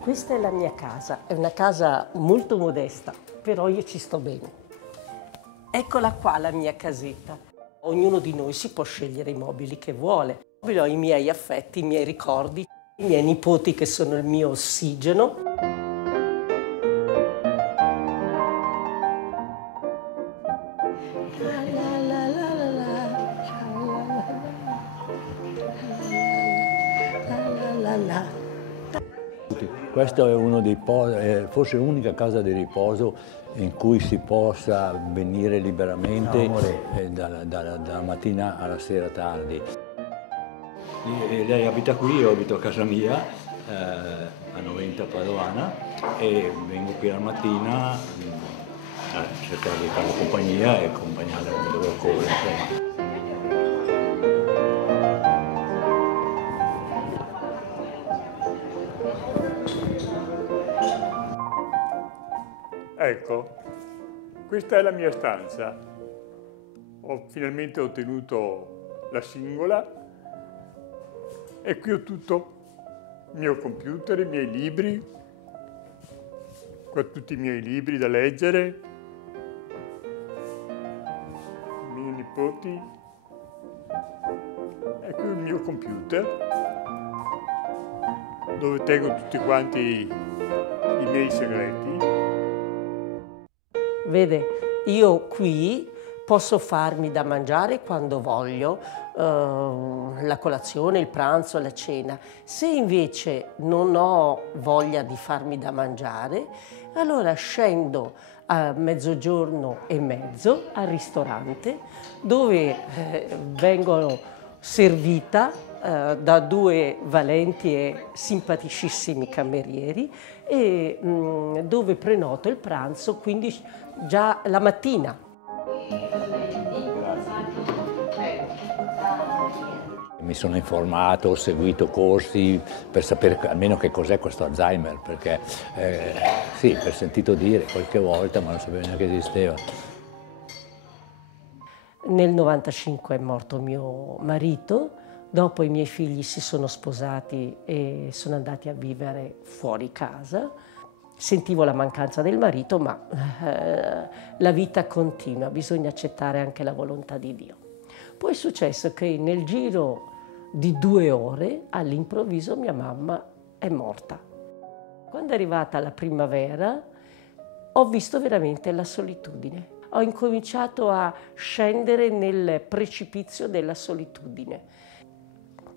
Questa è la mia casa, è una casa molto modesta, però io ci sto bene. Eccola qua la mia casetta. Ognuno di noi si può scegliere i mobili che vuole. Ho i miei affetti, i miei ricordi, i miei nipoti che sono il mio ossigeno. Questo è uno dei forse l'unica casa di riposo in cui si possa venire liberamente dalla mattina alla sera tardi. Lei abita qui, io abito a casa mia, a 90 Padovana, e vengo qui la mattina a cercare di fare compagnia e accompagnare dove occorre. Ecco, questa è la mia stanza. Ho finalmente ottenuto la singola e qui ho tutto, il mio computer, i miei libri, qua tutti i miei libri da leggere, i miei nipoti, e qui il mio computer dove tengo tutti quanti i miei segreti. Vede, io qui posso farmi da mangiare quando voglio, la colazione, il pranzo, la cena. Se invece non ho voglia di farmi da mangiare, allora scendo a mezzogiorno e mezzo al ristorante dove vengono servita da due valenti e simpaticissimi camerieri e dove prenoto il pranzo, quindi già la mattina. Mi sono informato, ho seguito corsi per sapere almeno che cos'è questo Alzheimer, perché sì, per sentito dire qualche volta, ma non sapevo neanche che esisteva. Nel 95 è morto mio marito, dopo i miei figli si sono sposati e sono andati a vivere fuori casa. Sentivo la mancanza del marito, ma la vita continua, bisogna accettare anche la volontà di Dio. Poi è successo che nel giro di 2 ore, all'improvviso, mia mamma è morta. Quando è arrivata la primavera, ho visto veramente la solitudine. Ho incominciato a scendere nel precipizio della solitudine.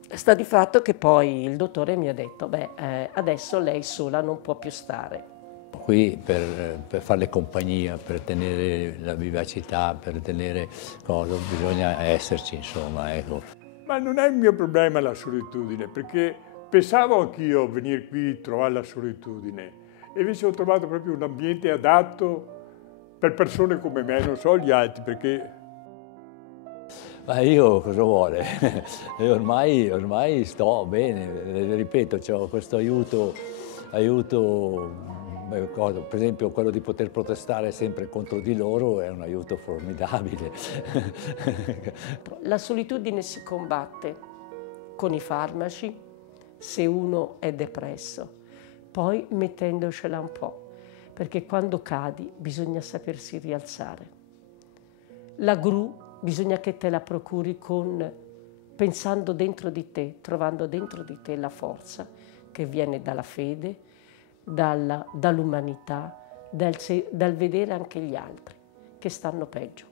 Sta di fatto che poi il dottore mi ha detto, adesso lei sola non può più stare. Qui per farle compagnia, per tenere la vivacità, per tenere cosa, bisogna esserci, insomma, ecco. Ma non è il mio problema la solitudine, perché pensavo anch'io a venire qui a trovare la solitudine, e invece ho trovato proprio un ambiente adatto per persone come me, non so gli altri, perché... Ma io cosa vuole? Io ormai sto bene, ripeto, ho questo aiuto, per esempio quello di poter protestare sempre contro di loro è un aiuto formidabile. La solitudine si combatte con i farmaci se uno è depresso, poi mettendocela un po', perché quando cadi bisogna sapersi rialzare. La gru bisogna che te la procuri pensando dentro di te, trovando dentro di te la forza che viene dalla fede, dall'umanità, dal vedere anche gli altri che stanno peggio.